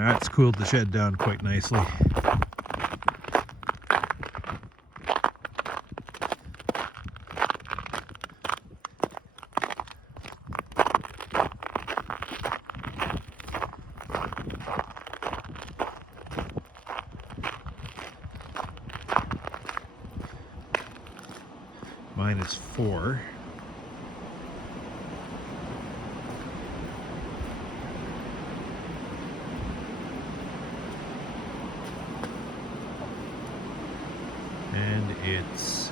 That's cooled the shed down quite nicely. Mine is 4. And it's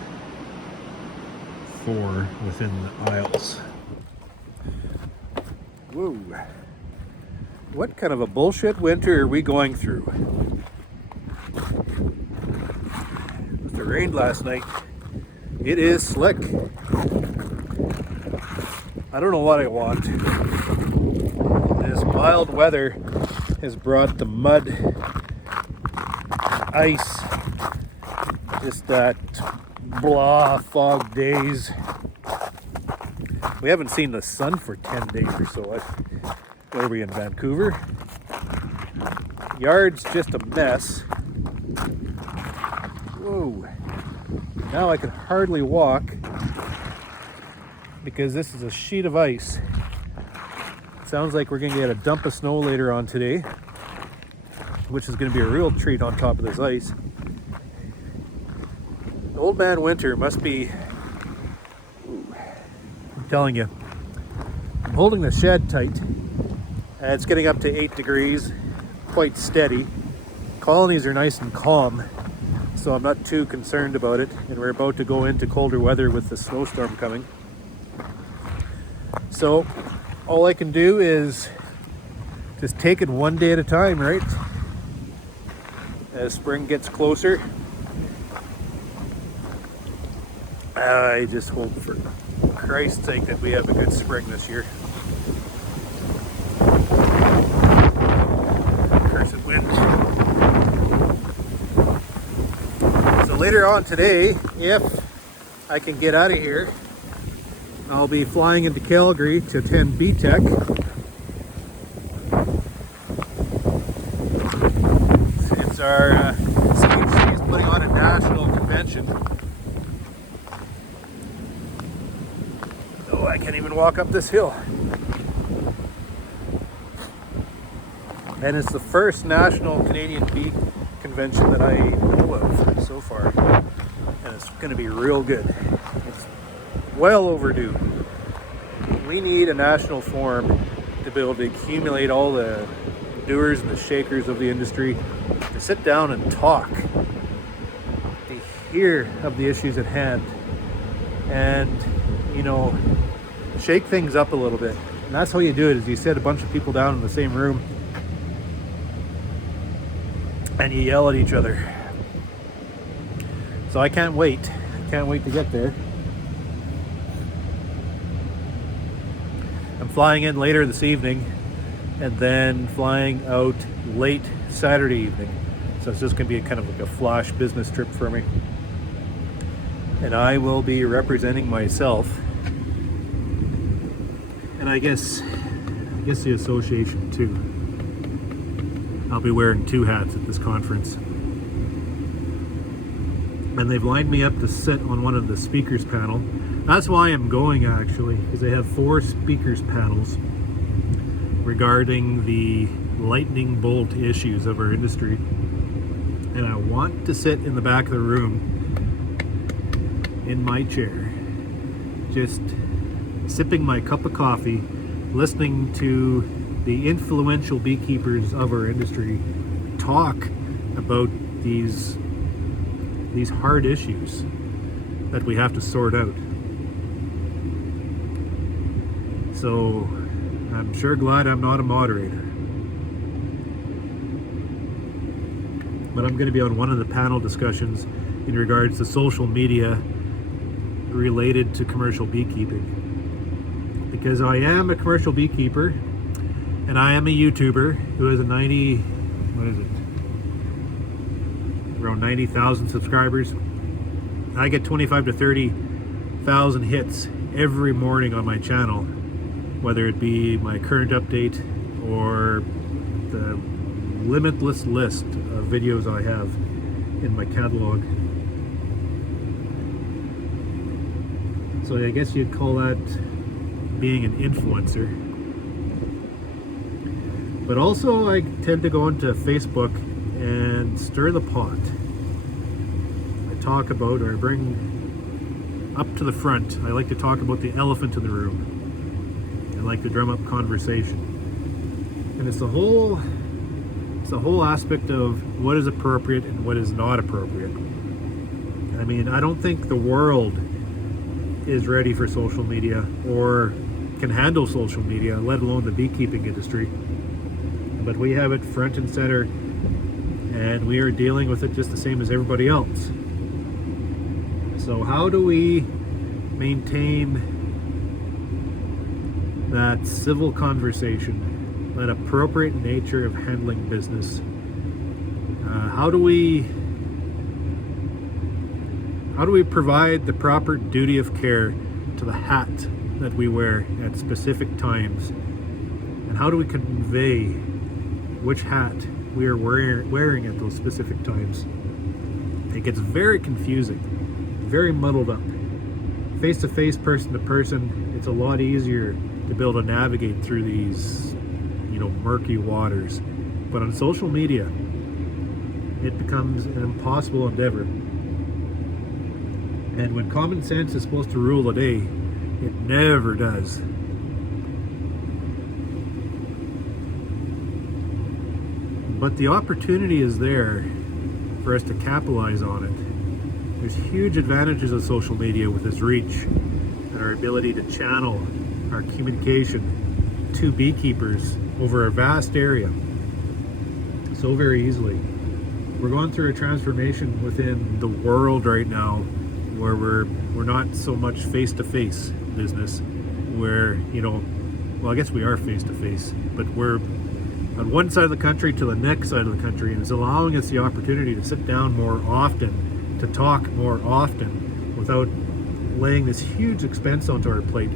4 within the aisles. Whoa. What kind of a bullshit winter are we going through? With the rain last night, it is slick. I don't know what I want. This mild weather has brought the mud, ice, just that blah fog days. We haven't seen the sun for 10 days or so. What are we in Vancouver? Yard's just a mess. Whoa. Now I can hardly walk because this is a sheet of ice. Sounds like we're gonna get a dump of snow later on today, which is gonna be a real treat on top of this ice. Old man winter must be, I'm telling you, I'm holding the shed tight. It's getting up to 8 degrees, quite steady. Colonies are nice and calm, so I'm not too concerned about it. And we're about to go into colder weather with the snowstorm coming. So all I can do is just take it one day at a time, right? As spring gets closer, I just hope for Christ's sake that we have a good spring this year. Cursed wind. So later on today, if I can get out of here, I'll be flying into Calgary to attend BeeTech. It's our CHC is putting on a national convention. Oh, I can't even walk up this hill. And it's the first national Canadian bee convention that I know of so far. And it's going to be real good. It's well overdue. We need a national forum to be able to accumulate all the doers and the shakers of the industry to sit down and talk, to hear of the issues at hand, and, you know, shake things up a little bit. And that's how you do it, is you sit a bunch of people down in the same room and you yell at each other. So I can't wait. Can't wait to get there. I'm flying in later this evening and then flying out late Saturday evening. So it's just going to be kind of like a flash business trip for me. And I will be representing myself. And I guess the association too. I'll be wearing 2 hats at this conference. And they've lined me up to sit on one of the speakers panel. That's why I'm going, actually, because they have 4 speakers panels regarding the lightning bolt issues of our industry. And I want to sit in the back of the room in my chair, just sipping my cup of coffee, listening to the influential beekeepers of our industry talk about these hard issues that we have to sort out. So I'm sure glad I'm not a moderator. But I'm going to be on one of the panel discussions in regards to social media related to commercial beekeeping. Because I am a commercial beekeeper and I am a YouTuber who has around 90,000 subscribers. I get 25 to 30,000 hits every morning on my channel, whether it be my current update or the limitless list of videos I have in my catalog. So I guess you'd call that being an influencer. But also I tend to go into Facebook and stir the pot. I talk about, or I bring up to the front, I like to talk about the elephant in the room. I like to drum up conversation. And it's the whole aspect of what is appropriate and what is not appropriate. I mean, I don't think the world is ready for social media or can handle social media, let alone the beekeeping industry. But we have it front and center, and we are dealing with it just the same as everybody else. So how do we maintain that civil conversation, that appropriate nature of handling business? How do we provide the proper duty of care to the hat that we wear at specific times? And how do we convey which hat we are wearing at those specific times? It gets very confusing, very muddled up. Face to face, person to person, it's a lot easier to be able to navigate through these, murky waters. But on social media, it becomes an impossible endeavor. And when common sense is supposed to rule the day, it never does. But the opportunity is there for us to capitalize on it. There's huge advantages of social media with its reach and our ability to channel our communication to beekeepers over a vast area so very easily. We're going through a transformation within the world right now where we're not so much face-to-face business, where, well, I guess we are face-to-face, but we're on one side of the country to the next side of the country, and it's allowing us the opportunity to sit down more often, to talk more often, without laying this huge expense onto our plate,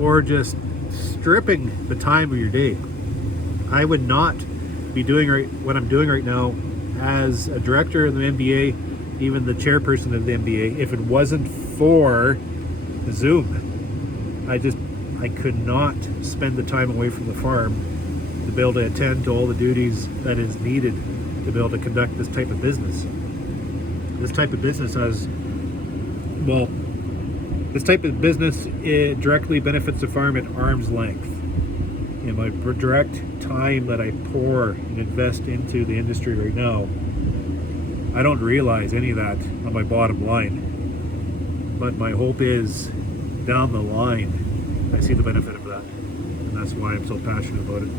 or just stripping the time of your day. I would not be doing what I'm doing right now as a director of the MBA, even the chairperson of the MBA, if it wasn't for Zoom. I could not spend the time away from the farm to be able to attend to all the duties that is needed to be able to conduct this type of business. This type of business it directly benefits the farm at arm's length. In my direct time that I pour and invest into the industry right now, I don't realize any of that on my bottom line. But my hope is, down the line, I see the benefit of that. And that's why I'm so passionate about it.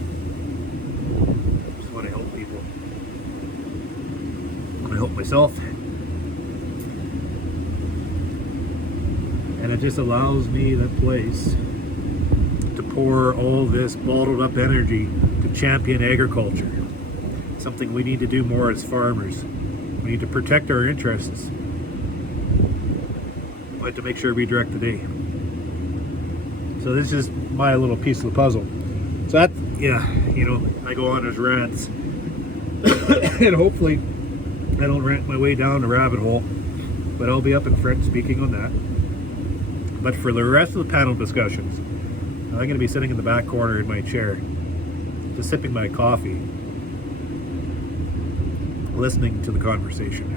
I just want to help people. I help myself. And it just allows me that place to pour all this bottled up energy to champion agriculture. Something we need to do more as farmers. We need to protect our interests, but to make sure we direct the day. So this is my little piece of the puzzle. So that, I go on as rants, and hopefully I don't rant my way down a rabbit hole, but I'll be up in front speaking on that. But for the rest of the panel discussions, I'm going to be sitting in the back corner in my chair, just sipping my coffee, listening to the conversation.